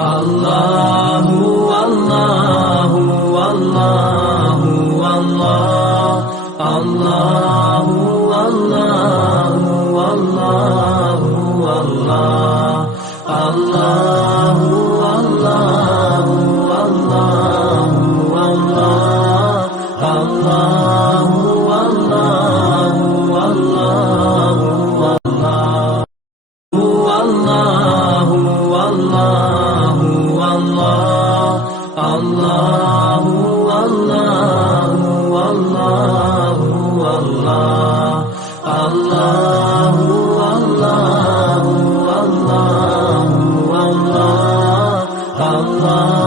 الله والله والله والله الله والله والله والله الله والله والله والله الله والله والله والله والله والله والله الله والله والله والله الله والله والله والله الله